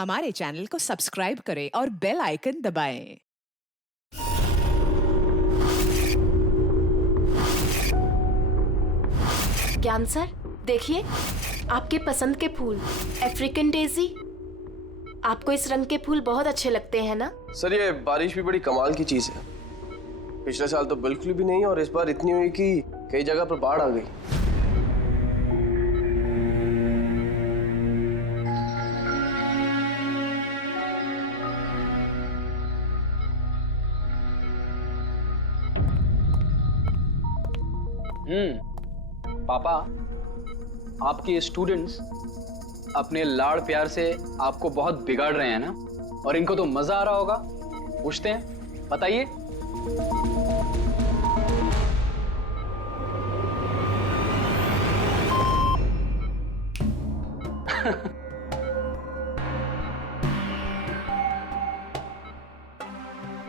हमारे चैनल को सब्सक्राइब करें और बेल आइकन दबाएं। ज्ञान सर, देखिए आपके पसंद के फूल, अफ्रीकन डेजी। आपको इस रंग के फूल बहुत अच्छे लगते हैं ना? सर ये बारिश भी बड़ी कमाल की चीज है। पिछले साल तो बिल्कुल भी नहीं और इस बार इतनी हुई कि कई जगह पर बाढ़ आ गई। पापा, आपके स्टूडेंट्स अपने लाड़ प्यार से आपको बहुत बिगाड़ रहे हैं ना, और इनको तो मजा आ रहा होगा। पूछते हैं, बताइए।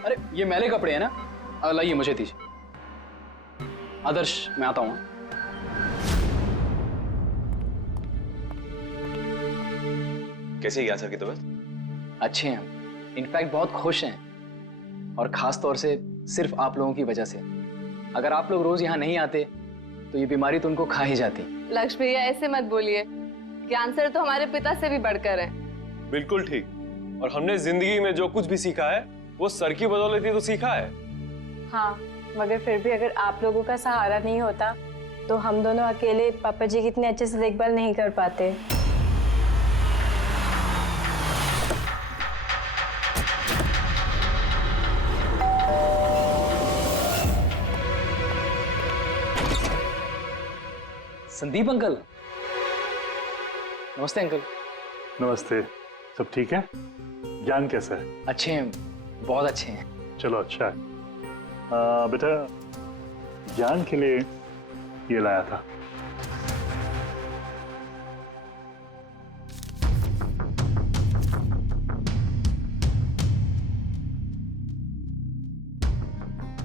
अरे ये मैले कपड़े हैं ना, लाइए मुझे दीजिए। आदर्श, मैं आता हूं। कैसी है ज्ञान सर की तबीयत? अच्छे हैं, इनफैक्ट बहुत खुश हैं, और खास तौर से सिर्फ आप लोगों की वजह से। अगर आप लोग रोज यहाँ नहीं आते तो ये बीमारी तो उनको खा ही जाती। लक्ष्मी भैया ऐसे मत बोलिए, ज्ञान सर तो हमारे पिता से भी बढ़कर हैं। बिल्कुल ठीक। और हमने जिंदगी में जो कुछ भी सीखा है वो सर की बदौलत ही तो सीखा है। हाँ, मगर फिर भी अगर आप लोगों का सहारा नहीं होता तो हम दोनों अकेले पापा जी की इतने अच्छे से देखभाल नहीं कर पाते। संदीप अंकल। नमस्ते अंकल। नमस्ते। सब ठीक है? ज्ञान कैसा है? अच्छे हैं, बहुत अच्छे हैं। चलो अच्छा है। बेटा, ज्ञान के लिए ये लाया था।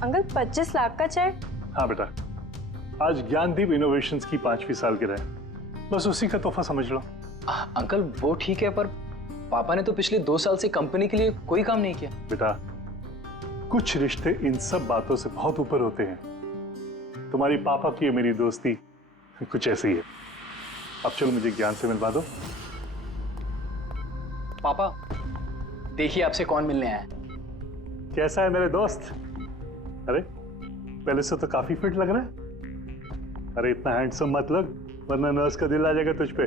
अंकल 25 लाख का चेक? हाँ बेटा, आज ज्ञानदीप इनोवेशंस की 5वीं सालगिरह है, बस उसी का तोहफा समझ लो। अंकल वो ठीक है, पर पापा ने तो पिछले 2 साल से कंपनी के लिए कोई काम नहीं किया। बेटा, कुछ रिश्ते इन सब बातों से बहुत ऊपर होते हैं। तुम्हारी पापा की मेरी दोस्ती कुछ ऐसी है। अब चलो मुझे ज्ञान से मिलवा दो। पापा देखिए आपसे कौन मिलने आया है। कैसा है मेरे दोस्त? अरे पहले से तो काफी फिट लग रहा है। अरे इतना हैंडसम मत लग, वरना नर्स का दिल आ जाएगा तुझ पे।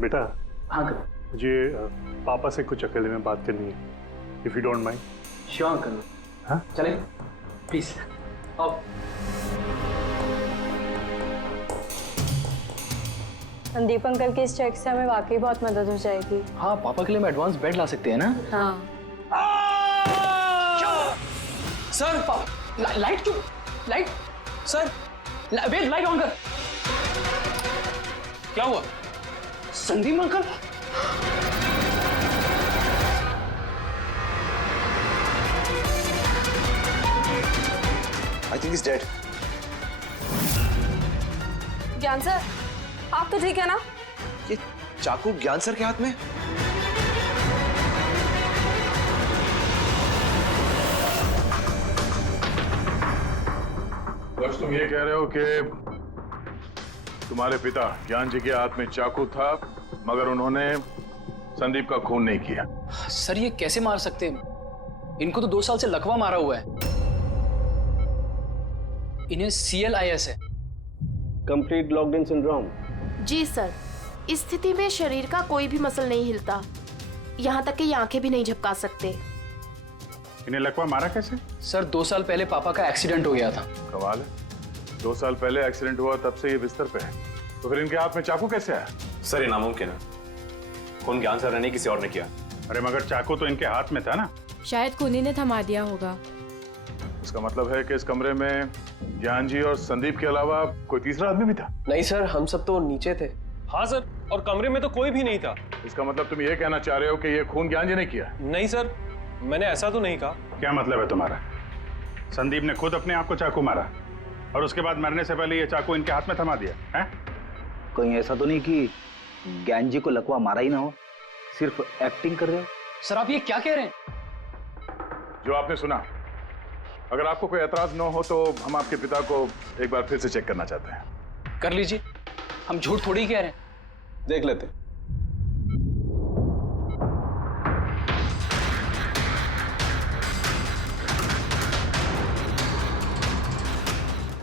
बेटा। हाँ अंकल। मुझे पापा से कुछ अकेले में बात करनी है, if you don't mind. Sure uncle. हाँ चले प्लीज आओ। संदीप अंकल के इस चेक से हमें वाकई बहुत मदद हो जाएगी। हाँ, पापा के लिए हम एडवांस बेड ला सकते हैं ना। हाँ। सर लाइट क्यों? Light sir, wait, light on कर। क्या हुआ? Sandeep uncle. I think is dead. Gyan sir, आप तो ठीक है ना? ये चाकू ज्ञान सर के हाथ में? बस तुम ये कह रहे हो कि तुम्हारे पिता ज्ञान जी के हाथ में चाकू था, मगर उन्होंने संदीप का खून नहीं किया। सर ये कैसे मार सकते हैं? इनको तो 2 साल से लकवा मारा हुआ है। इन्हें CLIS है, कंप्लीट लॉक्ड इन सिंड्रोम। जी सर, इस स्थिति में शरीर का कोई भी मसल नहीं हिलता, यहाँ तक कि आंखें भी नहीं झपका सकते। इन्हें लकवा मारा कैसे? सर 2 साल पहले पापा का एक्सीडेंट हो गया था। कमाल है, 2 साल पहले एक्सीडेंट हुआ, तब से ये बिस्तर पे है, तो फिर इनके हाथ में चाकू कैसे आया? सर ये नामुमकिन है, खून ज्ञान सर ने नहीं किसी और ने किया। अरे मगर चाकू तो इनके हाथ में था ना। शायद कुनी ने थमा दिया होगा। इसका मतलब है कि इस कमरे में ज्ञान जी और संदीप के अलावा कोई तीसरा आदमी भी था? नहीं सर, हम सब तो नीचे थे। हाँ सर, और कमरे में तो कोई भी नहीं था। इसका मतलब तुम ये कहना चाह रहे हो कि ये खून ज्ञान जी ने किया? नहीं सर, मैंने ऐसा तो नहीं कहा। क्या मतलब है तुम्हारा? संदीप ने खुद अपने आप को चाकू मारा और उसके बाद मरने से पहले ये चाकू इनके हाथ में थमा दिया है? कहीं ऐसा तो नहीं कि ज्ञान जी को लकवा मारा ही ना हो, सिर्फ एक्टिंग कर रहे हो? सर आप ये क्या कह रहे हैं? जो आपने सुना, अगर आपको कोई एतराज न हो तो हम आपके पिता को एक बार फिर से चेक करना चाहते हैं। कर लीजिए, हम झूठ थोड़ी कह रहे हैं। देख लेते हैं।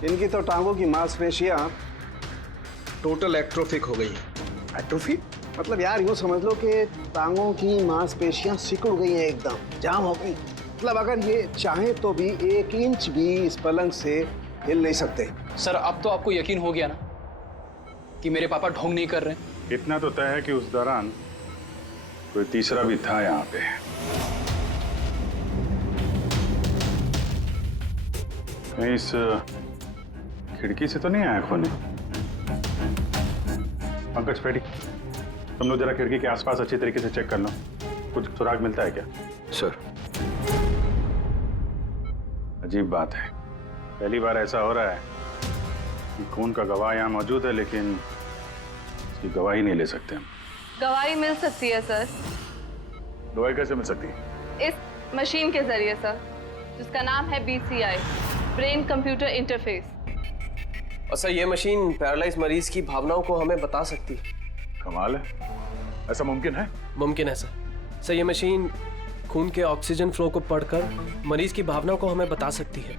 इनकी तो टांगों की मांसपेशियां टोटल एट्रोफिक हो गई हैं। एट्रोफिक मतलब यार यूं समझ लो कि टांगों की मांसपेशियां सिकुड़ गई हैं, एकदम जाम हो गई। मतलब अगर ये चाहे तो भी 1 इंच भी इस पलंग से हिल नहीं सकते। सर अब तो आपको यकीन हो गया ना कि मेरे पापा ढोंग नहीं कर रहे हैं? इतना तो तय है कि उस दौरान कोई तीसरा भी था यहाँ पे। कहीं इस खिड़की से तो नहीं आया खून? पंकज पेटी, तुम लोग जरा खिड़की के आसपास अच्छी तरीके से चेक कर लो, कुछ सुराग मिलता है क्या? सर अजीब बात है, पहली बार ऐसा हो रहा है कि खून का गवाह यहाँ मौजूद है लेकिन इसकी गवाही नहीं ले सकते हम। गवाही मिल सकती है सर, गवाही कैसे मिल सकती है? इस मशीन के जरिए सर, जिसका नाम है BCI, ब्रेन कंप्यूटर इंटरफेस। और सर ये मशीन पैरालाइज मरीज की भावनाओं को हमें बता सकती है। कमाल है, ऐसा मुमकिन है? मुमकिन है सर। सर ये मशीन खून के ऑक्सीजन फ्लो को पढ़कर मरीज की भावनाओं को हमें बता सकती है।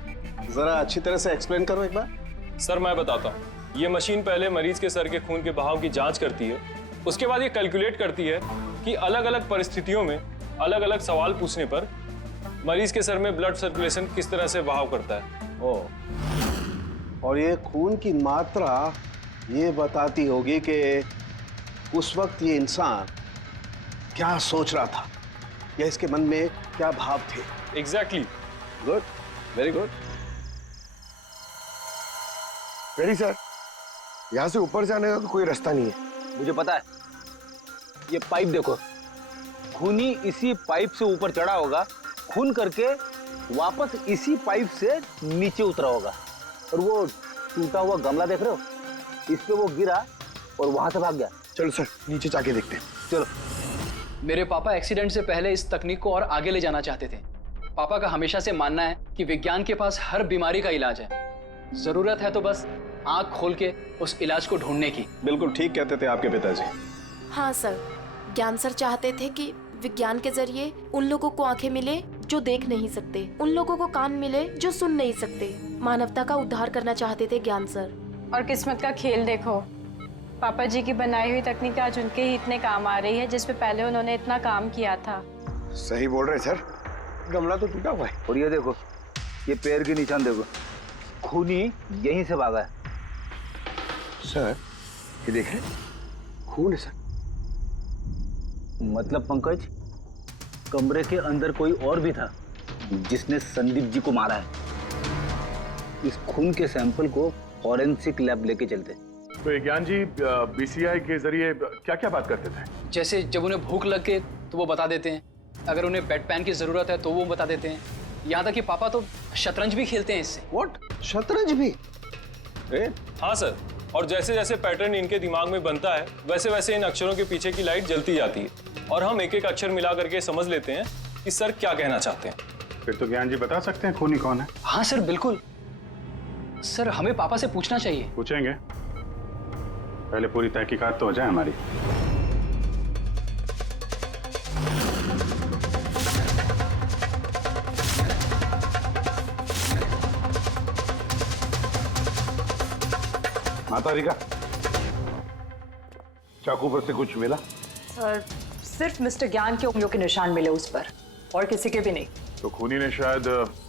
जरा अच्छी तरह से एक्सप्लेन करो एक बार। सर मैं बताता हूँ, ये मशीन पहले मरीज के सर के खून के बहाव की जांच करती है, उसके बाद ये कैलकुलेट करती है कि अलग अलग परिस्थितियों में अलग अलग सवाल पूछने पर मरीज के सर में ब्लड सर्कुलेशन किस तरह से बहाव करता है। और ये खून की मात्रा ये बताती होगी कि उस वक्त ये इंसान क्या सोच रहा था या इसके मन में क्या भाव थे। Exactly. Good, very good. Very sir, यहाँ से ऊपर जाने का तो कोई रास्ता नहीं है। मुझे पता है, ये पाइप देखो, खूनी इसी पाइप से ऊपर चढ़ा होगा, खून करके वापस इसी पाइप से नीचे उतरा होगा। और वो टूटा हुआ गमला देख रहे हो, इस पे वो गिरा और वहां से भाग गया। चलो सर नीचे जाके देखते हैं। चलो। मेरे पापा एक्सीडेंट से पहले इस तकनीक को और आगे ले जाना चाहते थे। पापा का हमेशा से मानना है कि विज्ञान के पास हर बीमारी का इलाज है, जरूरत है तो बस आंख खोल के उस इलाज को ढूंढने की। बिल्कुल ठीक कहते थे आपके पिताजी। हाँ सर, ज्ञान सर चाहते थे कि विज्ञान के जरिए उन लोगों को आंखें मिले जो देख नहीं सकते, उन लोगों को कान मिले जो सुन नहीं सकते। मानवता का उद्धार करना चाहते थे ज्ञान सर। और किस्मत का खेल देखो, पापा जी की बनाई हुई तकनीक आज उनके ही इतने काम आ रही है जिस पे पहले उन्होंने इतना काम किया था। सही बोल रहे सर, गमला तो टूटा हुआ है। और ये देखो, ये पैर के निशान देखो, खूनी यहीं से भागा है। सर ये देखें, खून है सर। मतलब पंकज, कमरे के अंदर कोई और भी था जिसने संदीप जी को मारा है। इस खून के सैंपल को फॉरेंसिक लैब लेके चलते। तो ज्ञान जी BCI के जरिए क्या क्या बात करते थे? जैसे जब उन्हें भूख लग के तो वो बता देते हैं, अगर उन्हें बेड पैन की जरूरत है तो वो बता देते हैं। यहाँ तक कि पापा तो शतरंज भी खेलते हैं इससे। व्हाट? शतरंज भी? हाँ सर, और जैसे जैसे पैटर्न इनके दिमाग में बनता है वैसे वैसे इन अक्षरों के पीछे की लाइट जलती जाती है और हम एक एक अक्षर मिला करके समझ लेते हैं कि सर क्या कहना चाहते हैं। फिर तो ज्ञान जी बता सकते हैं खूनी कौन है? हाँ सर बिल्कुल। सर हमें पापा से पूछना चाहिए। पूछेंगे, पहले पूरी तहकीकात तो हो जाए हमारी। माता रिका, चाकू पर से कुछ मिला? सर सिर्फ मिस्टर ज्ञान के उंगलियों के निशान मिले उस पर, और किसी के भी नहीं। तो खूनी ने शायद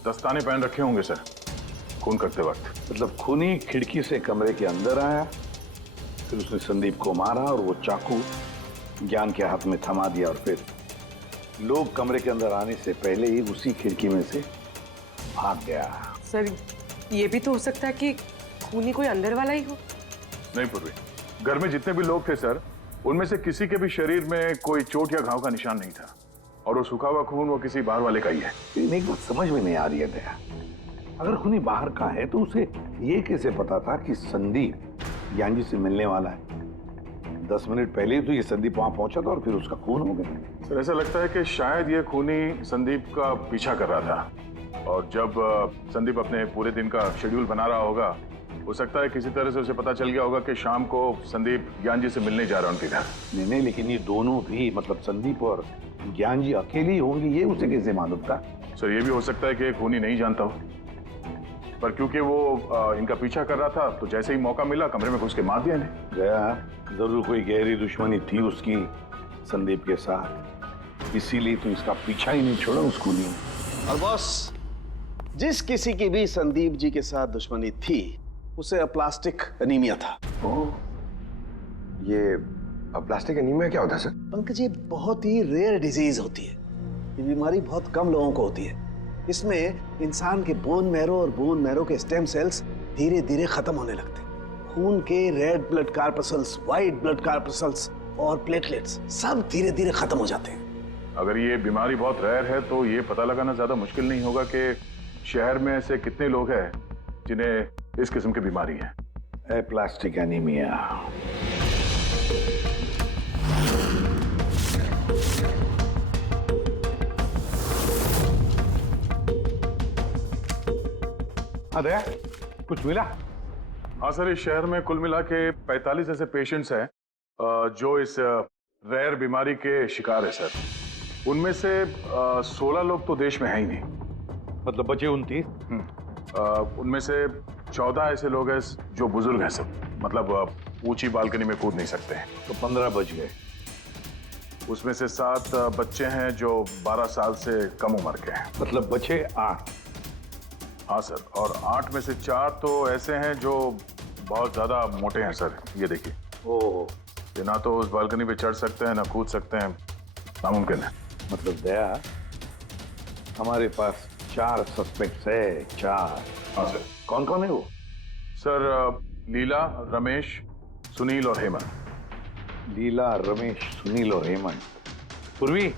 दस्ताने पहन रखे होंगे सर खून करते वक्त। मतलब खूनी खिड़की से कमरे के अंदर आया, फिर उसने संदीप को मारा और वो चाकू ज्ञान के हाथ में थमा दिया और फिर लोग कमरे के अंदर आने से पहले ही उसी खिड़की में से भाग गया। सर ये भी तो हो सकता है कि खूनी कोई अंदर वाला ही हो। नहीं पूर्वी, घर में जितने भी लोग थे सर, उनमें से किसी के भी शरीर में कोई चोट या घाव का निशान नहीं था, और वो सूखा हुआ खून वो किसी बाहर वाले का ही है। एक बात समझ में नहीं आ रही है दया, अगर खूनी बाहर का है तो उसे ये कैसे पता था कि संदीप ज्ञान जी से मिलने वाला है? 10 मिनट पहले ही तो ये संदीप वहां पहुंचा था और फिर उसका खून हो गया। सर ऐसा लगता है कि शायद ये खूनी संदीप का पीछा कर रहा था और जब संदीप अपने पूरे दिन का शेड्यूल बना रहा होगा, हो सकता है किसी तरह से उसे पता चल गया होगा कि शाम को संदीप ज्ञान जी से मिलने जा रहा है उनके घर। नहीं, लेकिन ये दोनों भी, मतलब संदीप और ज्ञान जी अकेले ही होंगे, ये उसे कैसे मालूम था? सर ये भी हो सकता है कि खूनी नहीं जानता हो, पर क्योंकि वो इनका पीछा कर रहा था तो जैसे ही मौका मिला कमरे में घुस के मार दिया इन्हें। गया जरूर कोई गहरी दुश्मनी थी उसकी संदीप के साथ, इसीलिए तो इसका पीछा ही नहीं छोड़ा उस खूनी ने। और बॉस, जिस किसी की भी संदीप जी के साथ दुश्मनी थी उसे अप्लास्टिक एनीमिया था। ये प्लास्टिक एनीमिया क्या होता है सर? पंकज, ये बहुत ही रेयर डिजीज होती है। ये बीमारी बहुत कम लोगों को होती है। इसमें इंसान के बोन मैरो और बोन मैरो के स्टेम सेल्स धीरे धीरे खत्म होने लगते हैं। खून के red blood corpuscles, white blood corpuscles और प्लेटलेट्स सब धीरे धीरे खत्म हो जाते हैं। अगर ये बीमारी बहुत रेयर है तो ये पता लगाना ज्यादा मुश्किल नहीं होगा कि शहर में ऐसे कितने लोग हैं जिन्हें इस किस्म की बीमारी है। Plastic anaemia. दया, कुछ मिला? हाँ सर, इस शहर में कुल मिला के 45 ऐसे पेशेंट्स हैं जो इस रेयर बीमारी के शिकार है सर। उनमें से 16 लोग तो देश में है ही नहीं, मतलब बचे 29। उनमें से 14 ऐसे लोग हैं जो बुजुर्ग हैं सर, मतलब ऊंची बालकनी में कूद नहीं सकते हैं। तो 15 बच गए। उसमें से 7 बच्चे हैं जो 12 साल से कम उम्र के हैं, मतलब बचे 8। हाँ सर, और 8 में से 4 तो ऐसे हैं जो बहुत ज्यादा मोटे हैं सर। ये देखिए, ये ना तो उस बालकनी पे चढ़ सकते हैं ना कूद सकते हैं, नामुमकिन है। मतलब दया, हमारे पास 4 सस्पेक्ट्स है। 4। हाँ सर। कौन कौन है वो? सर लीला, रमेश, सुनील और हेमंत। लीला, रमेश, सुनील और हेमंत। पूर्वी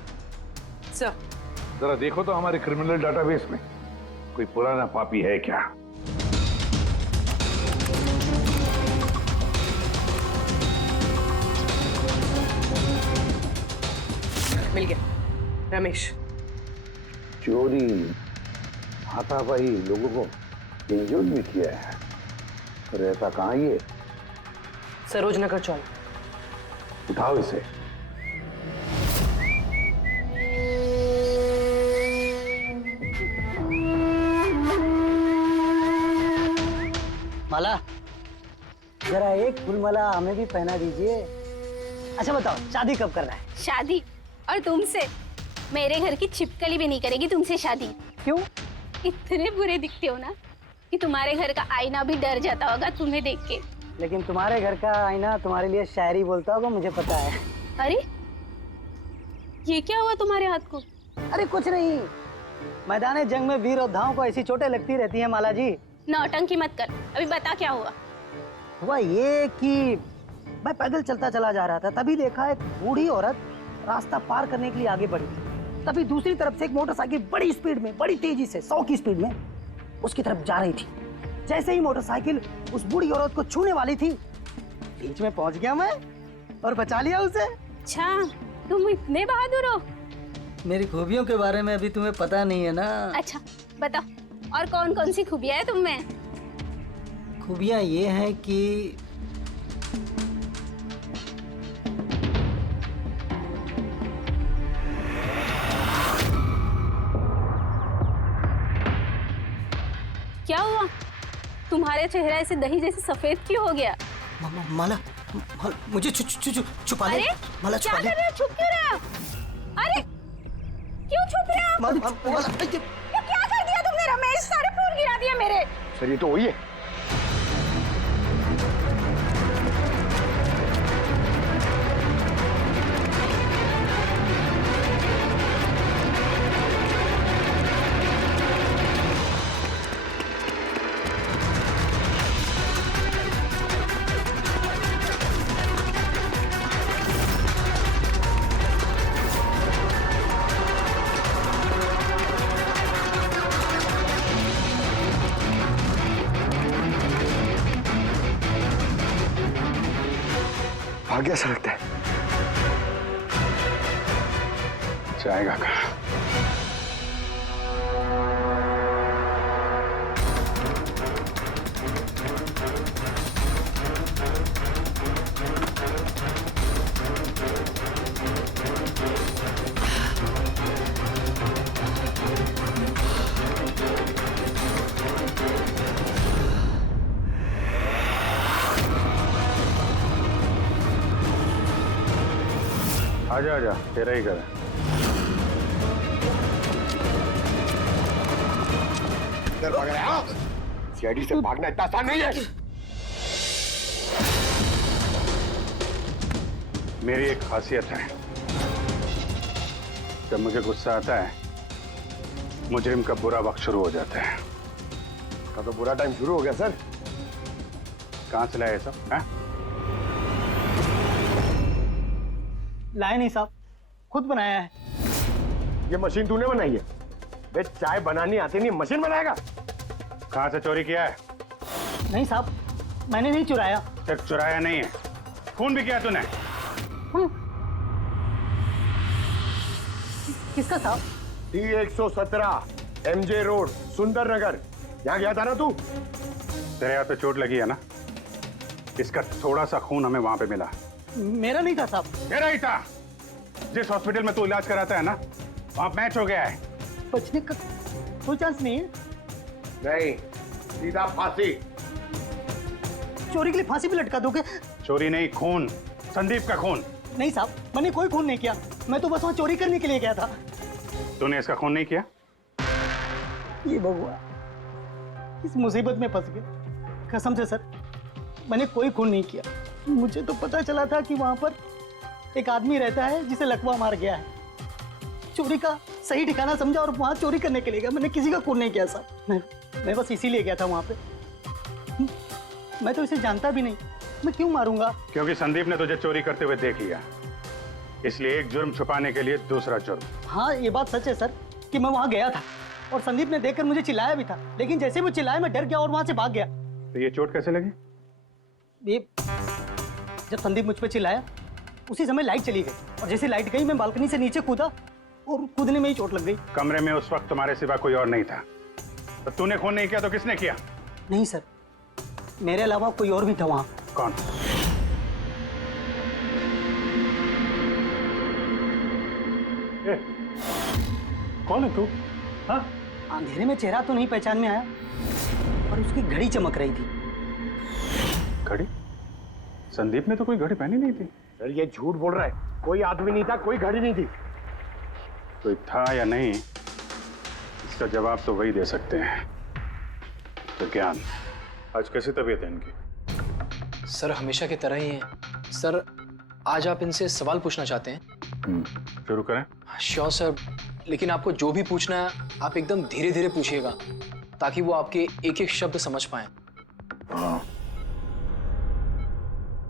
सर, जरा देखो तो हमारे क्रिमिनल डाटाबेस में कोई पुराना पापी है क्या? मिल गया। रमेश। चोरी, हाथापाई, लोगों को इंजर्ड भी किया है। रहता कहाँ ये? सरोजनगर चौक। उठाओ इसे। माला, जरा एक फूल माला हमें भी पहना दीजिए। अच्छा बताओ, शादी कब करना है? शादी? और तुमसे? मेरे घर की छिपकली भी नहीं करेगी तुमसे शादी। क्यों? इतने बुरे दिखते हो ना कि तुम्हारे घर का आईना भी डर जाता होगा तुम्हें देख के। लेकिन तुम्हारे घर का आईना तुम्हारे लिए शायरी बोलता होगा, मुझे पता है। अरे ये क्या हुआ तुम्हारे हाथ को? अरे कुछ नहीं, मैदान जंग में वीर योद्धाओं को ऐसी चोटें लगती रहती हैं माला जी। नौटंकी मत कर, अभी बता क्या हुआ। हुआ ये कि मैं पैदल चलता चला जा रहा था, तभी देखा एक बूढ़ी औरत रास्ता पार करने के लिए आगे बढ़ी। तभी दूसरी तरफ से एक मोटरसाइकिल बड़ी स्पीड में, बड़ी तेजी से 100 की स्पीड में उसकी तरफ जा रही थी। जैसे ही मोटरसाइकिल उस बूढ़ी औरत को छूने वाली थी, बीच में पहुंच गया मैं और बचा लिया उसे। अच्छा, तुम इतने बहादुर हो। मेरी खूबियों के बारे में अभी तुम्हें पता नहीं है ना। अच्छा बताओ, और कौन कौन सी खूबियां है तुम में? खूबियां ये हैं कि क्या हुआ? तुम्हारे चेहरा ऐसे दही जैसे सफेद क्यों हो गया? माला, मुझे छुपा ले। अरे माला, क्या कर रहे हो? छुप क्यों रहे हो? अरे क्यों छुप रहे हो? माला, ये क्या कर दिया तुमने? रमेश, सारे फूल गिरा दिया मेरे। सर ये तो वही है। कैसा लगता है? जाएगा कहाँ? आजा आजा, तेरा ही घर है। सीआईडी से भागना इतना आसान नहीं है। मेरी एक खासियत है, जब मुझे गुस्सा आता है मुजरिम का बुरा वक्त शुरू हो जाता है। का तो बुरा टाइम शुरू हो गया सर। कहाँ से लाया ये सब? हैं? लाए नहीं साहब, खुद बनाया है। ये मशीन तूने बनाई है? बे चाय बनानी आती नहीं, मशीन बनाएगा? कहाँ से चोरी किया है? नहीं साहब, मैंने नहीं चुराया। सिर्फ चुराया नहीं है, खून भी किया तूने। किसका साहब? T117 MJ रोड सुंदर नगर, यहाँ गया था ना तू? तेरे हाथ पे चोट लगी है ना, इसका थोड़ा सा खून हमें वहां पे मिला। मेरा नहीं था साहब। तेरा ही था। जिस हॉस्पिटल में तू इलाज कराता है ना, वहां मैच हो गया है। बचने का कोई चांस नहीं है। नहीं, सीधा फांसी। चोरी के लिए फांसी भी लटका दोगे? चोरी नहीं, खून, संदीप का खून। नहीं साहब, मैंने कोई खून नहीं किया, मैं तो बस वहां चोरी करने के लिए गया था। तूने इसका खून नहीं किया? ये भगवान, इस मुसीबत में फंस गए। कसम से सर, मैंने कोई खून नहीं किया। मुझे तो पता चला था कि वहां पर एक आदमी रहता है जिसे लकवा मार गया है। चोरी का सही ठिकाना समझा और वहां चोरी करने के लिए गया। मैंने किसी का खून नहीं किया साहब। मैं बस इसीलिए गया था वहां पे। मैं तो इसे जानता भी नहीं, मैं क्यों मारूंगा? क्योंकि संदीप ने तुझे चोरी करते हुए देख लिया, इसलिए एक जुर्म छुपाने के लिए दूसरा जुर्म। हाँ, ये बात सच है सर कि मैं वहां गया था और संदीप ने देखकर मुझे चिल्लाया भी था, लेकिन जैसे वो चिल्लाया मैं डर गया और वहां से भाग गया। तो ये चोट कैसे लगी? ये जब संदीप मुझ पर चिल्लाया उसी समय लाइट चली गई और जैसे लाइट गई मैं बालकनी से नीचे कूदा और कूदने में ही चोट लग गई। कमरे में उस वक्त तुम्हारे सिवा कोई और नहीं था, तो तूने खून नहीं किया तो किसने किया? नहीं सर, मेरे अलावा कोई और भी था वहां। कौन? कौन है तू? हाँ? अंधेरे में चेहरा तो नहीं पहचान में आया, पर उसकी घड़ी चमक रही थी। घड़ी? संदीप ने तो कोई घड़ी पहनी नहीं थी। सर ये झूठ बोल रहा है, कोई आदमी नहीं था, कोई घड़ी नहीं थी। कोई था या नहीं, इसका जवाब तो वही दे सकते हैं। तो ज्ञान, आज कैसी तबीयत है इनकी? सर हमेशा की तरह ही है। सर आज आप इनसे सवाल पूछना चाहते हैं? शुरू करें? श्योर सर, लेकिन आपको जो भी पूछना है आप एकदम धीरे धीरे पूछिएगा ताकि वो आपके एक एक शब्द समझ पाए। हाँ।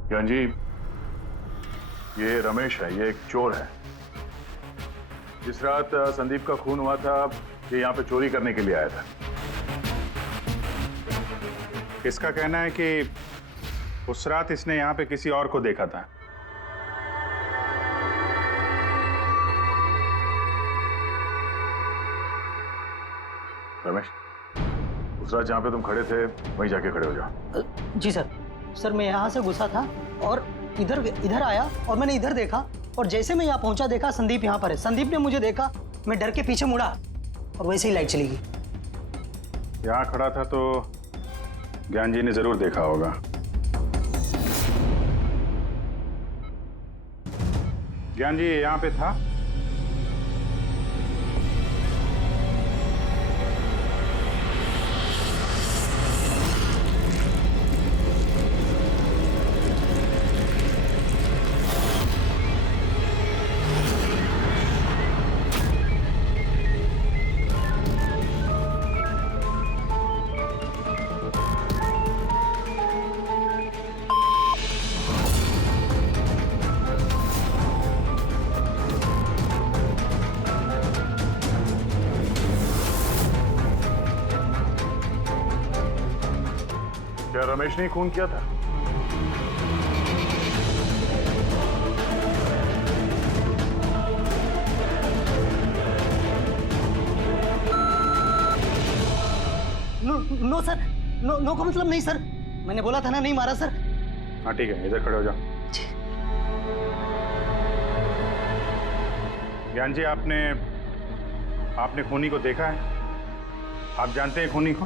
ज्ञान जी, ये रमेश है, ये एक चोर है। जिस रात संदीप का खून हुआ था, ये यहाँ पे चोरी करने के लिए आया था। इसका कहना है कि उस रात इसने यहाँ पे किसी और को देखा था। रमेश, उस रात जहाँ पे तुम खड़े थे वहीं जाके खड़े हो जाओ। जी सर। सर मैं यहाँ से घुसा था और इधर आया और मैंने इधर देखा और जैसे मैं यहाँ पहुंचा देखा संदीप यहाँ पर है। संदीप ने मुझे देखा, मैं डर के पीछे मुड़ा और वैसे ही लाइट चली गई। यहाँ खड़ा था तो ज्ञान जी ने जरूर देखा होगा। ज्ञान जी यहाँ पे था? क्या रमेश ने खून किया था? नो का मतलब नहीं सर, मैंने बोला था ना नहीं मारा सर। हाँ ठीक है, इधर खड़े हो जाओ। ज्ञान जी, आपने खूनी को देखा है? आप जानते हैं खूनी को?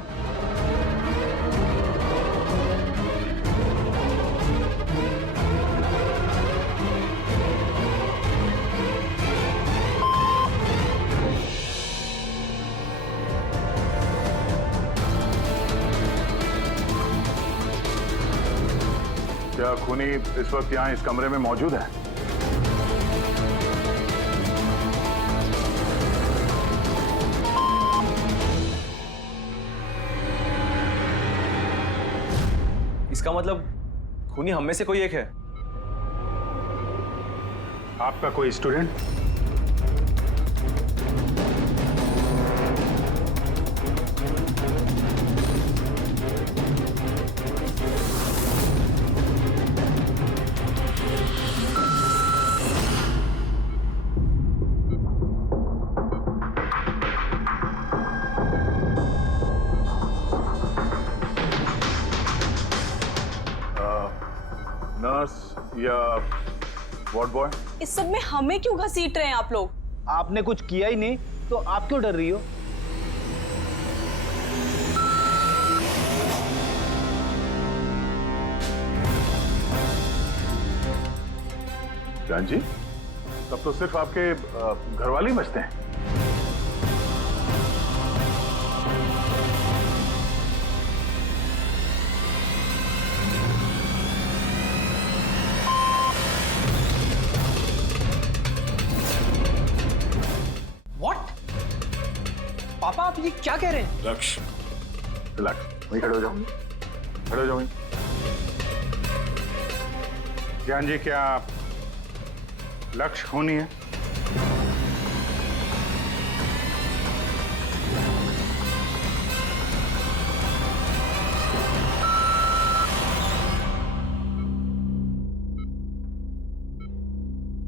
क्या खूनी इस वक्त यहाँ इस कमरे में मौजूद है? इसका मतलब खूनी हम में से कोई एक है। आपका कोई स्टूडेंट? नर्स या वार्ड बॉय? इस सब में हमें क्यों घसीट रहे हैं आप लोग? आपने कुछ किया ही नहीं तो आप क्यों डर रही हो? ज्ञान जी, तब तो सिर्फ आपके घर वाले ही बचते हैं। पापा आप ये क्या कह रहे हैं? लक्ष्य, रिलैक्स, वहीं खड़े हो जाओ, खड़े हो जाओ वहीं। ज्ञान जी, क्या लक्ष्य खूनी है?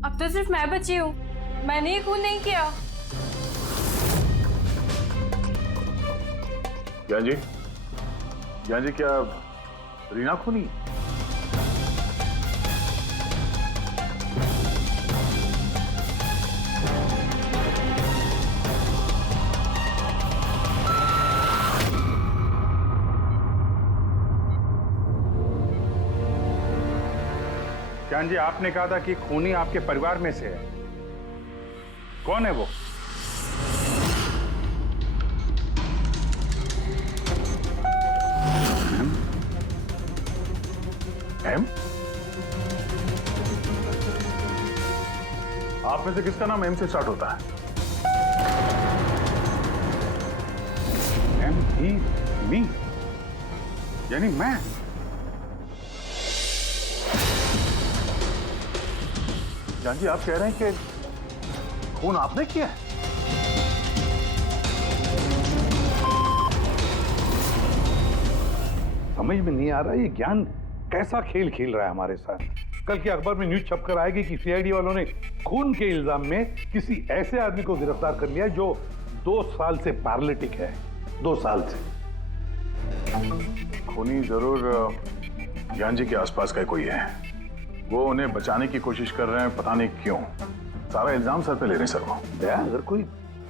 अब तो सिर्फ मैं बची हूँ, मैंने ही खून नहीं किया। ज्ञान जी, क्या रीना खूनी? ज्ञान जी, आपने कहा था कि खूनी आपके परिवार में से है। कौन है वो? एम? आप में से किसका नाम एम से स्टार्ट होता है? एम ही मी, यानी मैं। जान जी, आप कह रहे हैं कि खून आपने किया है? समझ में नहीं आ रहा ये ज्ञान कैसा खेल खेल रहा है हमारे साथ। कल के अखबार में न्यूज छपकर आएगी कि सीआईडी वालों ने खून के इल्जाम में किसी ऐसे आदमी को गिरफ्तार कर लिया जो 2 साल से पैरालिटिक है। 2 साल से। खूनी जरूर ज्ञान जी के आसपास का कोई है। वो उन्हें बचाने की कोशिश कर रहे हैं, पता नहीं क्यों। सारा इल्जाम सर पे ले रहे हैं सर वो। दया, अगर कोई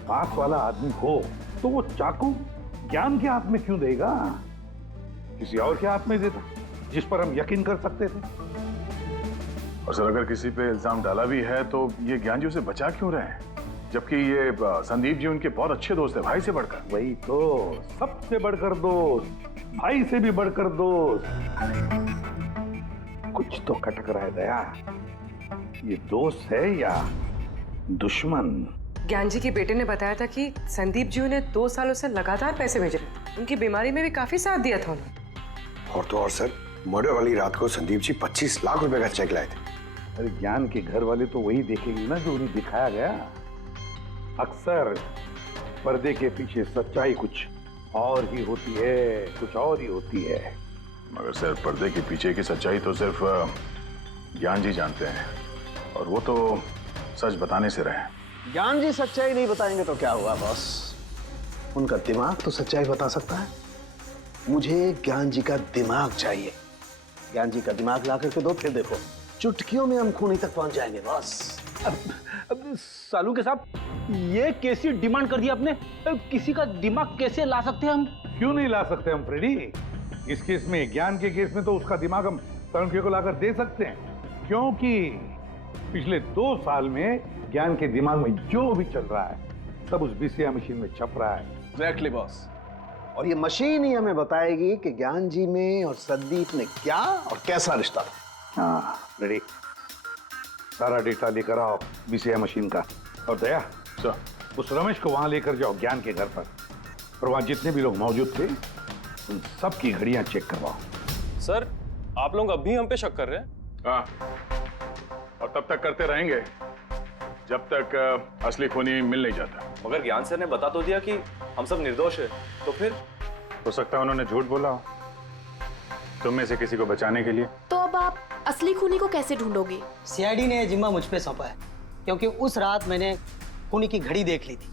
पास वाला आदमी हो तो वो चाकू ज्ञान के हाथ में क्यों देगा? किसी और के हाथ में देता जिस पर हम यकीन कर सकते थे। और सर, अगर किसी पे इल्जाम डाला भी है तो ये ज्ञान जी उसे बचा क्यों रहे हैं? जबकि ये संदीप जी उनके बहुत अच्छे दोस्त है, भाई से बढ़कर। वही तो, सबसे बढ़कर दोस्त, भाई से भी बढ़कर दोस्त। कुछ तो खटक रहा है दया। ये दोस्त है या दुश्मन? ज्ञान जी के बेटे ने बताया था कि संदीप जी उन्हें 2 सालों से लगातार पैसे भेज रहे थे। उनकी बीमारी में भी काफी साथ दिया था उन्होंने। और तो और सर, मर्डर वाली रात को संदीप जी 25 लाख रुपए का चेक लाए थे। अरे ज्ञान के घर वाले तो वही देखेंगे ना जो उन्हें दिखाया गया। अक्सर पर्दे के पीछे सच्चाई कुछ और ही होती है, कुछ और ही होती है। मगर सर, पर्दे के पीछे की सच्चाई तो सिर्फ ज्ञान जी जानते हैं, और वो तो सच बताने से रहे। ज्ञान जी सच्चाई नहीं बताएंगे तो क्या हुआ बॉस? उनका दिमाग तो सच्चाई बता सकता है। मुझे ज्ञान जी का दिमाग चाहिए। ज्ञान जी का दिमाग ला करके दो, फिर देखो चुटकियों में हम खूनी तक पहुंच जाएंगे बॉस। अब सालू के साहब, ये कैसी डिमांड कर दी आपने? किसी का दिमाग कैसे ला सकते हैं हम? क्यों नहीं ला सकते हम फ्रेडी? इस केस में, ज्ञान के केस में तो उसका दिमाग हम तरुण को लाकर दे सकते हैं, क्योंकि पिछले 2 साल में ज्ञान के दिमाग में जो भी चल रहा है सब उस बीसीआई मशीन में छप रहा है। Exactly boss. और ये मशीन ही हमें बताएगी कि ज्ञान जी में और संदीप में क्या और कैसा रिश्ता था। हाँ रेडी, सारा डेटा लेकर आओ बीसीआई मशीन का। और दया सर, उस रमेश को वहां लेकर जाओ ज्ञान के घर पर, और वहां जितने भी लोग मौजूद थे उन सब की घड़ियां चेक करवाओ। सर, आप लोग अब भी हम पे शक कर रहे हैं? हाँ, और तब तक करते रहेंगे जब तक असली खूनी मिल नहीं जाता। मगर ज्ञान सर ने बता तो दिया कि हम सब निर्दोष है, तो फिर? हो सकता है उन्होंने झूठ बोला हो तुम में से किसी को बचाने के लिए। तो अब आप असली खूनी को कैसे ढूंढोगे? सीआईडी ने जिम्मा मुझ पे सौंपा है, क्योंकि उस रात मैंने खूनी की घड़ी देख ली थी।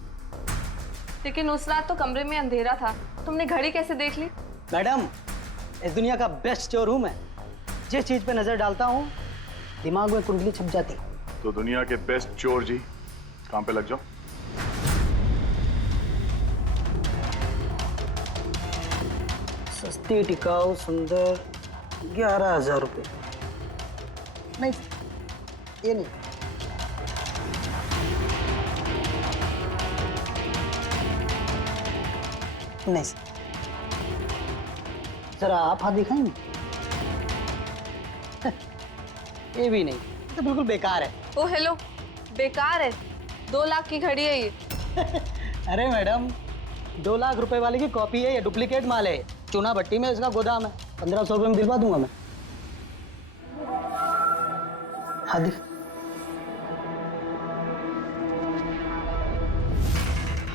लेकिन उस रात तो कमरे में अंधेरा था, तुमने घड़ी कैसे देख ली? मैडम, इस दुनिया का बेस्ट चोर हूं मैं। जिस चीज पे नजर डालता हूं दिमाग में कुंडली छप जाती। तो दुनिया के बेस्ट चोर जी, काम पे लग जाओ। सस्ती, टिकाऊ, सुंदर, 11,000 रुपए। नहीं, ये नहीं। नहीं जरा आप हाथ दिखाएंगे? ये भी नहीं, तो बिल्कुल बेकार है। ओ हेलो, बेकार है? 2 लाख की घड़ी है ये। अरे मैडम, 2 लाख रुपए वाले की कॉपी है, ये डुप्लीकेट माल है। चूना भट्टी में इसका गोदाम है, 1500 रुपए में दिलवा दूंगा मैं। हाँ दिख।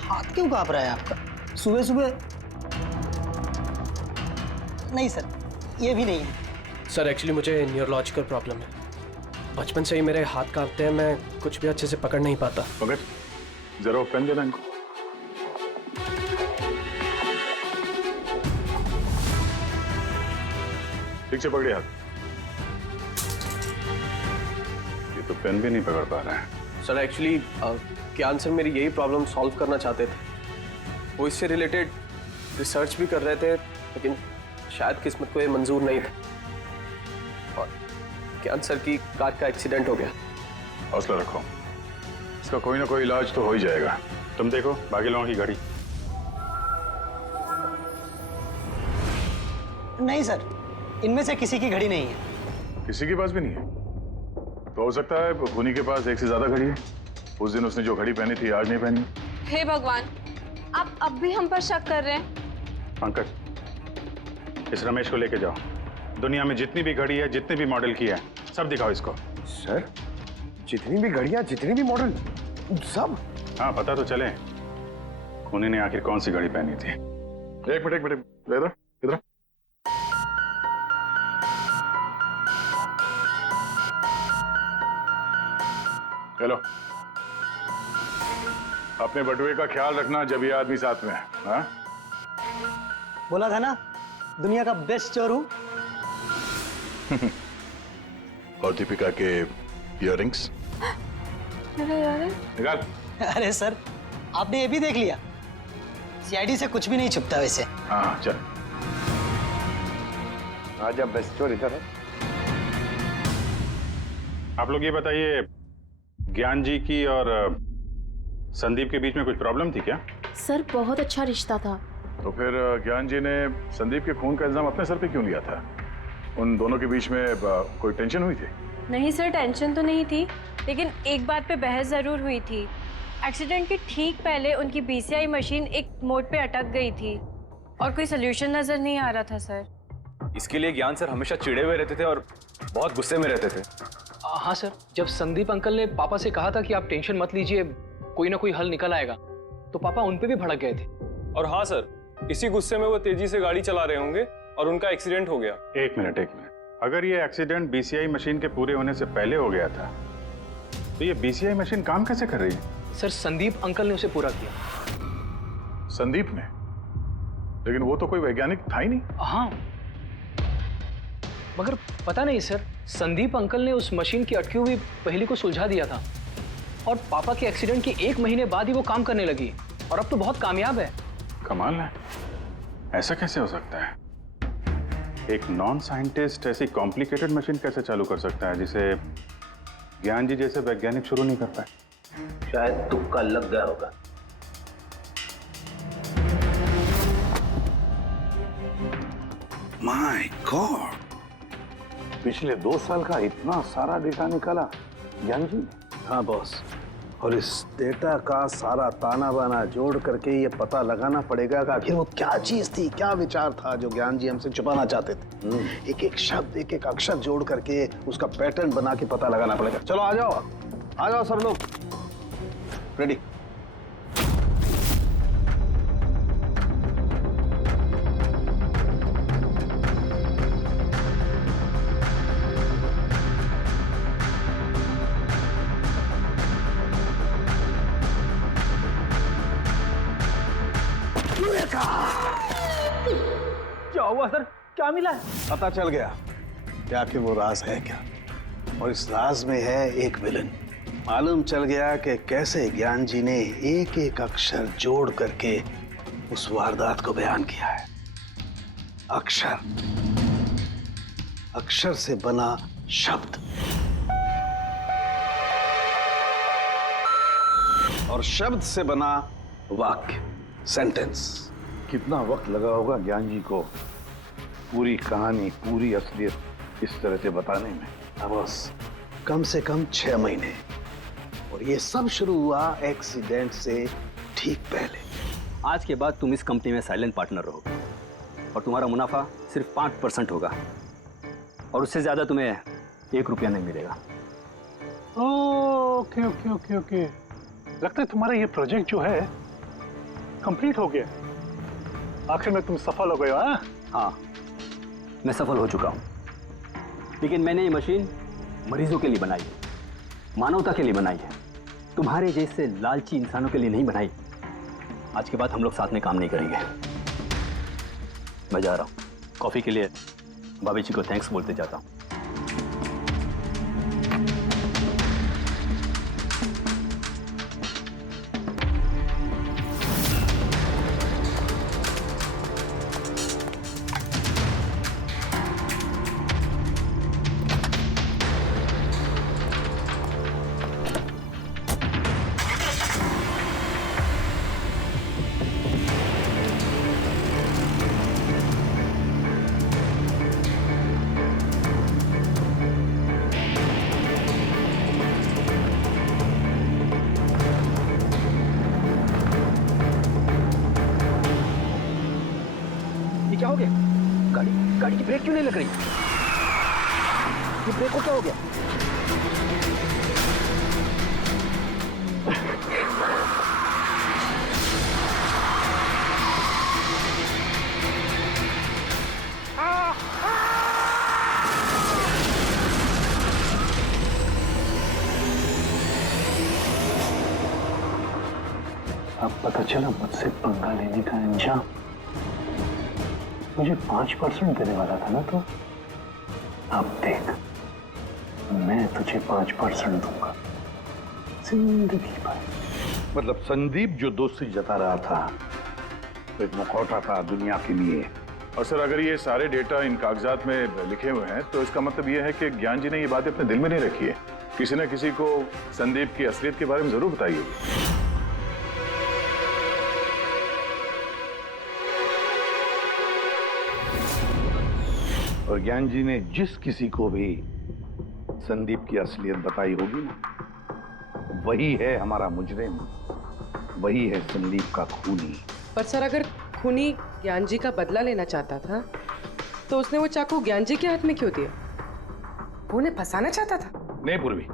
हाथ क्यों कांप रहा है आपका सुबह सुबह? नहीं सर, ये भी नहीं है। सर एक्चुअली मुझे न्यूरोलॉजिकल प्रॉब्लम है, बचपन से ही मेरे हाथ कांपते हैं, मैं कुछ भी अच्छे से पकड़ नहीं पाता। पंकज, जरा पेन देना इनको। ठीक से पकड़िए हाथ। ये तो पेन भी नहीं पकड़ पा रहा है। सर एक्चुअली ज्ञान सर मेरी यही प्रॉब्लम सॉल्व करना चाहते थे। वो इससे रिलेटेड रिसर्च भी कर रहे थे, लेकिन शायद किस्मत को ये मंजूर नहीं था और ज्ञान सर की कार का एक्सीडेंट हो गया। हौसला रखो, इसका कोई ना कोई इलाज तो हो ही जाएगा। तुम देखो बाकी लोगों की घड़ी। नहीं सर, इनमें से किसी की घड़ी नहीं है। किसी के पास भी नहीं है? तो हो सकता है खूनी के पास एक से ज्यादा घड़ी है। उस दिन उसने जो घड़ी पहनी थी आज नहीं पहनी। हे भगवान, आप अब भी हम पर शक कर रहे हैं? पंकज, इस रमेश को लेके जाओ। दुनिया में जितनी भी घड़ी है, जितने भी मॉडल की है, सब दिखाओ इसको। सर, जितनी भी घड़ियां, जितने भी मॉडल, सब? हाँ, पता तो चले खूनी ने आखिर कौन सी घड़ी पहनी थी। एक मिनट इधर इधर। हेलो, अपने बटुए का ख्याल रखना जब ये आदमी साथ में है। हाँ? बोला था ना, दुनिया का बेस्ट चोर हूं। और दीपिका के इयररिंग्स निकाल। अरे सर, आपने ये भी देख लिया? सीआईडी से कुछ भी नहीं छुपता वैसे। हाँ चल। आजा, बेस्ट चोर इधर है। आप लोग ये बताइए, ज्ञान जी की और संदीप के बीच में कुछ प्रॉब्लम थी क्या? सर, बहुत अच्छा रिश्ता था। तो फिर ज्ञान जी ने संदीप के खून का इल्जाम अपने सर पे क्यों लिया था? उन दोनों के बीच में कोई टेंशन हुई थी? नहीं सर, टेंशन तो नहीं थी, लेकिन एक बात पे बहस जरूर हुई थी। एक्सीडेंट के ठीक पहले उनकी बीसीआई मशीन एक मोड़ पे अटक गई थी और कोई सोल्यूशन नजर नहीं आ रहा था सर। इसके लिए ज्ञान सर हमेशा चिढ़े हुए रहते थे और बहुत गुस्से में रहते थे। हाँ सर, जब संदीप अंकल ने पापा से कहा था कि आप टेंशन मत लीजिए, कोई ना कोई हल निकल आएगा, तो पापा उन पे भी भड़क गए थे। और हाँ सर, इसी गुस्से में वो तेजी से गाड़ी चला रहे होंगे और उनका एक्सीडेंट हो गया। एक मिनट। अगर ये एक्सीडेंट बीसीआई मशीन के पूरे होने से पहले हो गया था, तो ये बीसीआई मशीन काम कैसे कर रही है? सर, संदीप अंकल ने उसे पूरा किया। संदीप ने? लेकिन वो तो कोई वैज्ञानिक था ही नहीं। हाँ, मगर पता नहीं सर, संदीप अंकल ने उस मशीन की अटकी हुई पहेली को सुलझा दिया था और पापा के एक्सीडेंट के 1 महीने बाद ही वो काम करने लगी और अब तो बहुत कामयाब है। कमाल है, ऐसा कैसे हो सकता है? एक नॉन साइंटिस्ट ऐसी कॉम्प्लिकेटेड मशीन कैसे चालू कर सकता है जिसे ज्ञान जी जैसे वैज्ञानिक शुरू नहीं कर पाए? शायद तुक्का लग गया होगा। माय गॉड, पिछले 2 साल का इतना सारा डेटा निकाला ज्ञान जी ने। हाँ बॉस, और इस डेटा का सारा ताना बाना जोड़ करके ये पता लगाना पड़ेगा कि आखिर वो क्या चीज थी, क्या विचार था जो ज्ञान जी हमसे छुपाना चाहते थे। एक एक शब्द, एक एक अक्षर जोड़ करके उसका पैटर्न बना के पता लगाना पड़ेगा। चलो आ जाओ सब लोग, रेडी। क्या हुआ सर, क्या मिला? पता चल गया कि आखिर वो राज है क्या, और इस राज में है एक विलन। मालूम चल गया कि कैसे ज्ञान जी ने एक एक अक्षर जोड़ करके उस वारदात को बयान किया है। अक्षर से बना शब्द और शब्द से बना वाक्य, सेंटेंस। कितना वक्त लगा होगा ज्ञान जी को पूरी कहानी, पूरी असलियत इस तरह से बताने में? बस कम से कम 6 महीने, और ये सब शुरू हुआ एक्सीडेंट से ठीक पहले। आज के बाद तुम इस कंपनी में साइलेंट पार्टनर रहोगे और तुम्हारा मुनाफा सिर्फ 5% होगा और उससे ज्यादा तुम्हें 1 रुपया नहीं मिलेगा। ओके ओके ओके ओके, लगता है तुम्हारा ये प्रोजेक्ट जो है कंप्लीट हो गया। आखिर में तुम सफल हो गए हो। हाँ, मैं सफल हो चुका हूँ, लेकिन मैंने ये मशीन मरीजों के लिए बनाई है, मानवता के लिए बनाई है, तुम्हारे जैसे लालची इंसानों के लिए नहीं बनाई। आज के बाद हम लोग साथ में काम नहीं करेंगे। मैं जा रहा हूँ, कॉफी के लिए भाभी जी को थैंक्स बोलते जाता हूँ। क्या हो गया? गाड़ी की ब्रेक क्यों नहीं लग रही? ये ब्रेक को क्या हो गया? अब पता चला मुझसे पंगा लेने का अंजाम। मुझे 5% देने वाला था ना, तो अब देख, मैं तुझे 5% दूंगा जिंदगी भर। मतलब संदीप जो दोस्ती जता रहा था तो एक मुखौटा था दुनिया के लिए। और सर, अगर ये सारे डेटा इन कागजात में लिखे हुए हैं तो इसका मतलब ये है कि ज्ञान जी ने ये बातें अपने दिल में नहीं रखी है। किसी न किसी को संदीप की असलियत के बारे में जरूर बताई होगी। और ज्ञान जी ने जिस किसी को भी संदीप की असलियत बताई होगी ना, वही है हमारा मुजरिम, वही है संदीप का खूनी। पर सर, अगर खूनी ज्ञान जी का बदला लेना चाहता था तो उसने वो चाकू ज्ञान जी के हाथ में क्यों दिया? वो उन्हें फंसाना चाहता था? नहीं पूर्वी,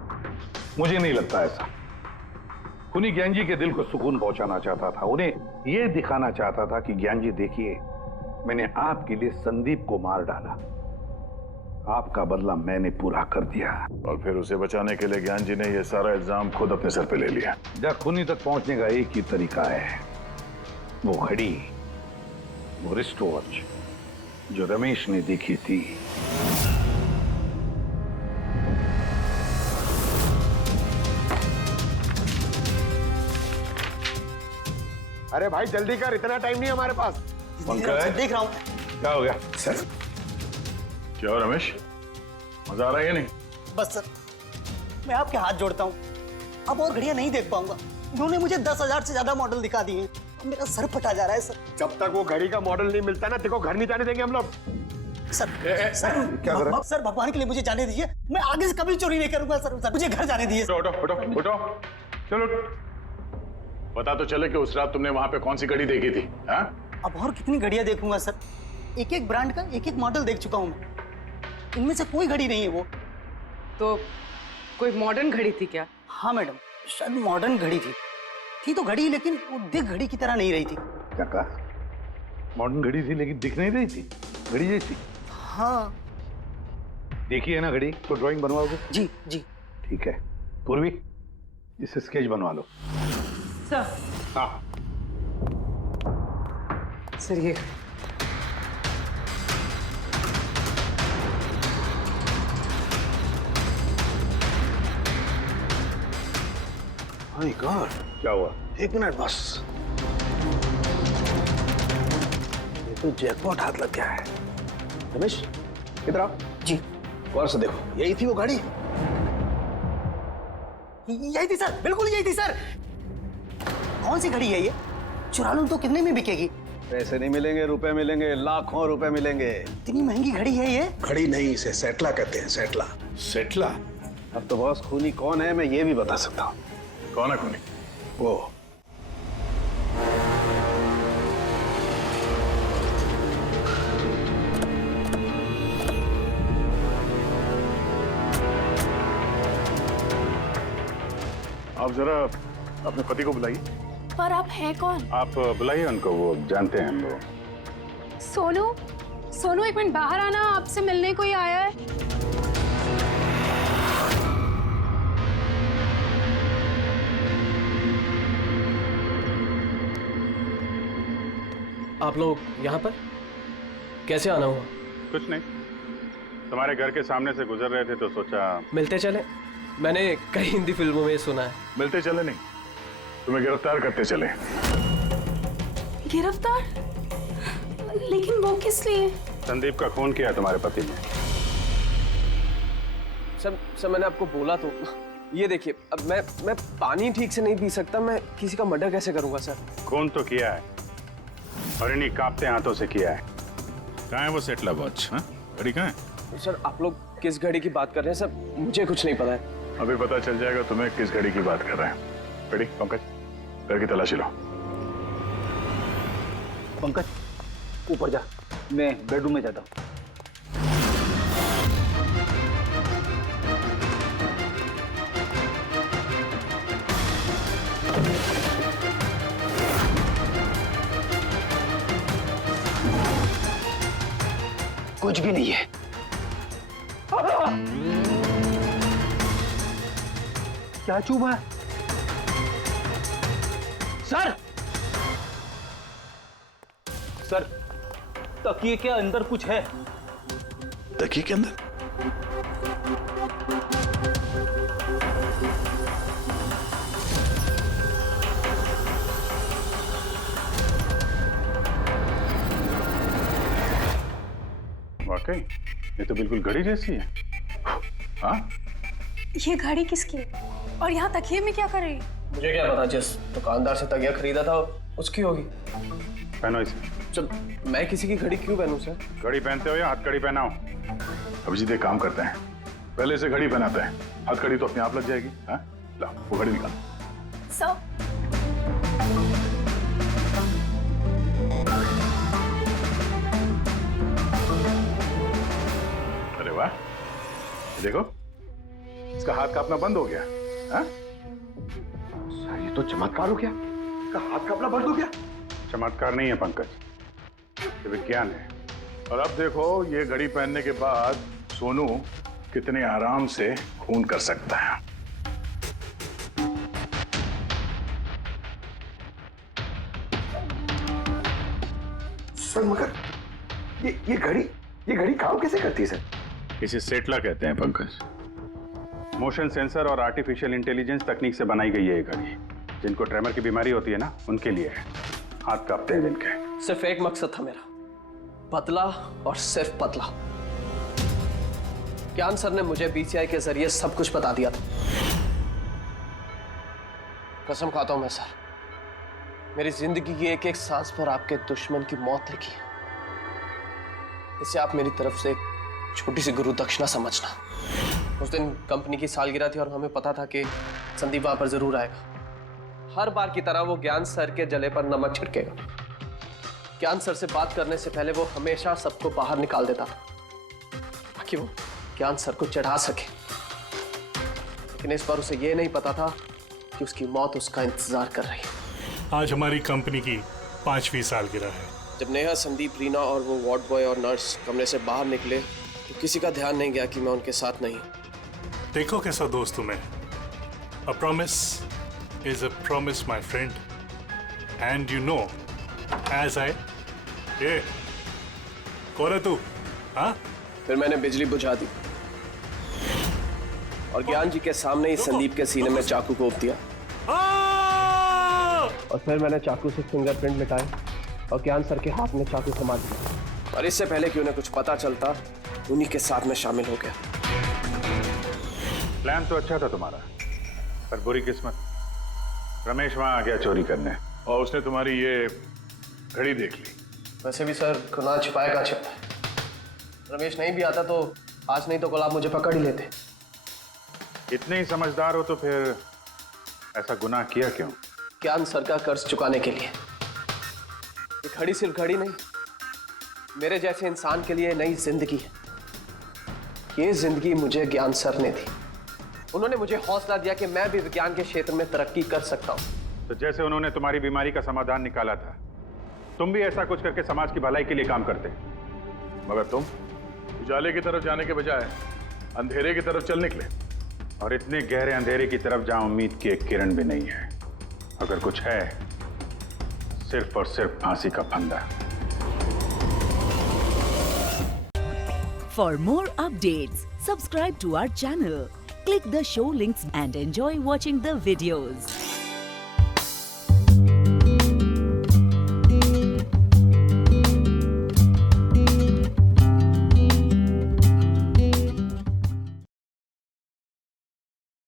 मुझे नहीं लगता ऐसा। खूनी ज्ञान जी के दिल को सुकून पहुंचाना चाहता था, उन्हें यह दिखाना चाहता था कि ज्ञान जी देखिए, मैंने आपके लिए संदीप को मार डाला, आपका बदला मैंने पूरा कर दिया। और फिर उसे बचाने के लिए ज्ञान जी ने यह सारा इल्जाम खुद अपने सर पे ले लिया। जब खूनी तक पहुंचने का एक ही तरीका है, वो घड़ी वो रिस्ट वॉच जो रमेश ने देखी थी। अरे भाई जल्दी कर, इतना टाइम नहीं हमारे पास। देख रहा हूँ। क्या हो गया सर? क्या हो रमेश, मजा आ रहा है या नहीं? बस सर, मैं आपके हाथ जोड़ता हूँ, अब और घड़ियां नहीं देख पाऊंगा। इन्होंने मुझे 10,000 से ज्यादा मॉडल दिखा दिए हैं, मेरा सर फटा जा रहा है सर। जब तक वो घड़ी का मॉडल नहीं मिलता ना, देखो घर नहीं जाने देंगे हम लोग। सर क्या कर रहा है? सर भगवान के लिए मुझे जाने दीजिए, मैं आगे से कभी चोरी नहीं करूंगा सर, मुझे घर जाने दीजिए। उठो उठो उठो उठो, चलो पता तो चले कि उस रात तुमने वहां पे कौन सी घड़ी देखी थी। हाँ? अब और कितनी घड़ियां देखूंगा सर, एक एक ब्रांड का एक एक मॉडल देख चुका हूँ मैं, इनमें से कोई घड़ी नहीं है वो। तो कोई मॉडर्न घड़ी थी क्या? हाँ मैडम, शायद मॉडर्न घड़ी थी तो घड़ी, लेकिन वो दिख घड़ी की तरह नहीं रही थी। क्या कहा? मॉडर्न घड़ी थी लेकिन दिख नहीं रही थी, घड़ी जैसी। हाँ देखी है ना घड़ी, तो ड्राइंग बनवाओगे? जी जी ठीक है। पूर्वी, इसे स्केच बनवा लो। सर। हाँ सर ये माय गॉड, क्या हुआ? 1 मिनट बस, ये तो जैकपॉट हाथ लग गया है। रमेश इधर आओ। जी। और से देखो, यही थी वो गाड़ी। यही थी सर, बिल्कुल यही थी सर। कौन सी घड़ी है ये? चुरा लूं तो कितने में बिकेगी? पैसे नहीं मिलेंगे, रुपए मिलेंगे, लाखों रुपए मिलेंगे। इतनी महंगी घड़ी है ये? घड़ी नहीं, इसे सेटला कहते हैं, सेटला। सेटला? अब तो बॉस खूनी कौन है मैं ये भी बता सकता हूँ। कौन है खूनी? वो आप जरा अपने पति को बुलाइए। पर आप हैं कौन? आप बुलाइए उनको, वो जानते हैं हम लोग। सोनू, सोनू एक मिनट बाहर आना, आपसे मिलने कोई आया है। आप लोग यहाँ पर कैसे आना हुआ? कुछ नहीं, तुम्हारे घर के सामने से गुजर रहे थे तो सोचा मिलते चले। मैंने कई हिंदी फिल्मों में सुना है। मिलते चले नहीं, तुम्हें गिरफ्तार करते चले। गिरफ्तार? लेकिन वो किस लिए? संदीप का खून किया तुम्हारे पति ने। सर मैंने आपको बोला तो, ये देखिए, अब मैं पानी ठीक से नहीं पी सकता, मैं किसी का मर्डर कैसे करूंगा सर? खून तो किया है और इन्हीं कांपते हाथों से किया है। कहाँ है वो सेटला वॉच? घड़ी कहाँ है? सर आप लोग किस घड़ी की बात कर रहे हैं सर? मुझे कुछ नहीं पता है। अभी पता चल जाएगा तुम्हें किस घड़ी की बात कर रहे हैं। रेडी पंकज, घर की तलाशी लो। पंकज ऊपर जा, मैं बेडरूम में जाता हूँ। कुछ भी नहीं है। क्या चुभा है? सर, सर तकिए के अंदर कुछ है। तकिए के अंदर? वाकई ये तो बिल्कुल घड़ी जैसी है। हाँ, ये घड़ी किसकी है? और यहाँ तकिए में क्या कर रही? मुझे क्या पता, जिस दुकानदार से तकिया खरीदा था उसकी होगी। पहनो इसे। जब मैं किसी की घड़ी क्यों पहनूं सर? घड़ी पहनते हो या हथकड़ी पहनाओ? अभिजीत एक काम करते हैं, पहले से घड़ी पहनाते हैं, हथकड़ी तो अपने आप लग जाएगी। हाँ, ला वो घड़ी निकाल। सर अरे वाह, देखो इसका हाथ कांपना बंद हो गया। हाँ? सर ये तो चमत्कार हो गया, इसका हाथ कांपना बंद हो गया। चमत्कार नहीं है पंकज, ये विज्ञान है। और अब देखो ये घड़ी पहनने के बाद सोनू कितने आराम से खून कर सकता है। सर मगर ये घड़ी काम कैसे करती है सर? इसे सेटला कहते हैं पंकज। मोशन सेंसर और आर्टिफिशियल इंटेलिजेंस तकनीक से बनाई गई है ये घड़ी। जिनको ट्रेमर की बीमारी होती है ना, उनके लिए है। हाथ कांपते हैं जिनके। सिर्फ एक मकसद था मेरा, पतला और सिर्फ पतला। ज्ञान सर ने मुझे बीसीआई के जरिए सब कुछ बता दिया था। कसम खाता हूं मैं सर, मेरी जिंदगी की एक एक सांस पर आपके दुश्मन की मौत लिखी है। इसे आप मेरी तरफ से एक छोटी सी गुरु दक्षिणा समझना। उस दिन कंपनी की सालगिरह थी और हमें पता था कि संदीप वहां पर जरूर आएगा। हर बार की तरह वो ज्ञान सर के जले पर नमक छिड़केगा। ज्ञान सर से बात करने से पहले वो हमेशा सबको बाहर निकाल देता था ताकि वो ज्ञान सर को चढ़ा सके। लेकिन इस बार उसे ये नहीं पता था कि उसकी मौत उसका इंतजार कर रही है। आज हमारी कंपनी की 5वीं सालगिरह है। जब नेहा, संदीप, रीना और वो वार्ड बॉय और नर्स कमरे से बाहर निकले तो किसी का ध्यान नहीं गया कि मैं उनके साथ नहीं। देखो कैसा दोस्त हूं मैं। A promise is a promise, my friend. And you know, as I... ये कौन है तू? हाँ? फिर मैंने बिजली बुझा दी और ज्ञान जी के सामने ही संदीप के सीने में चाकू घोंप दिया। और फिर मैंने चाकू से फिंगरप्रिंट मिटाए और ज्ञान सर के हाथ में चाकू थमा दिया। और इससे पहले कि उन्हें कुछ पता चलता, उन्हीं के साथ में शामिल हो गया। प्लान तो अच्छा था तुम्हारा, पर बुरी किस्मत, रमेश वहां आ गया चोरी करने और उसने तुम्हारी ये घड़ी देख ली। वैसे भी सर, गुनाह छिपाए का छिपा है। रमेश नहीं भी आता तो आज नहीं तो कल आप मुझे पकड़ ही लेते। इतने ही समझदार हो तो फिर ऐसा गुनाह किया क्यों? ज्ञान सर का कर्ज चुकाने के लिए। ये घड़ी सिर्फ घड़ी नहीं, मेरे जैसे इंसान के लिए नई जिंदगी है। ये जिंदगी मुझे ज्ञान सर ने दी। उन्होंने मुझे हौसला दिया कि मैं भी विज्ञान के क्षेत्र में तरक्की कर सकता हूं। तो जैसे उन्होंने तुम्हारी बीमारी का समाधान निकाला था, तुम भी ऐसा कुछ करके समाज की भलाई के लिए काम करते। मगर तुम उजाले की तरफ जाने के बजाय अंधेरे की तरफ चल निकले, और इतने गहरे अंधेरे की तरफ जहां उम्मीद की एक किरण भी नहीं है। अगर कुछ है, सिर्फ और सिर्फ फांसी का फंदा। For more updates, subscribe to our channel, click the show links and enjoy watching the videos.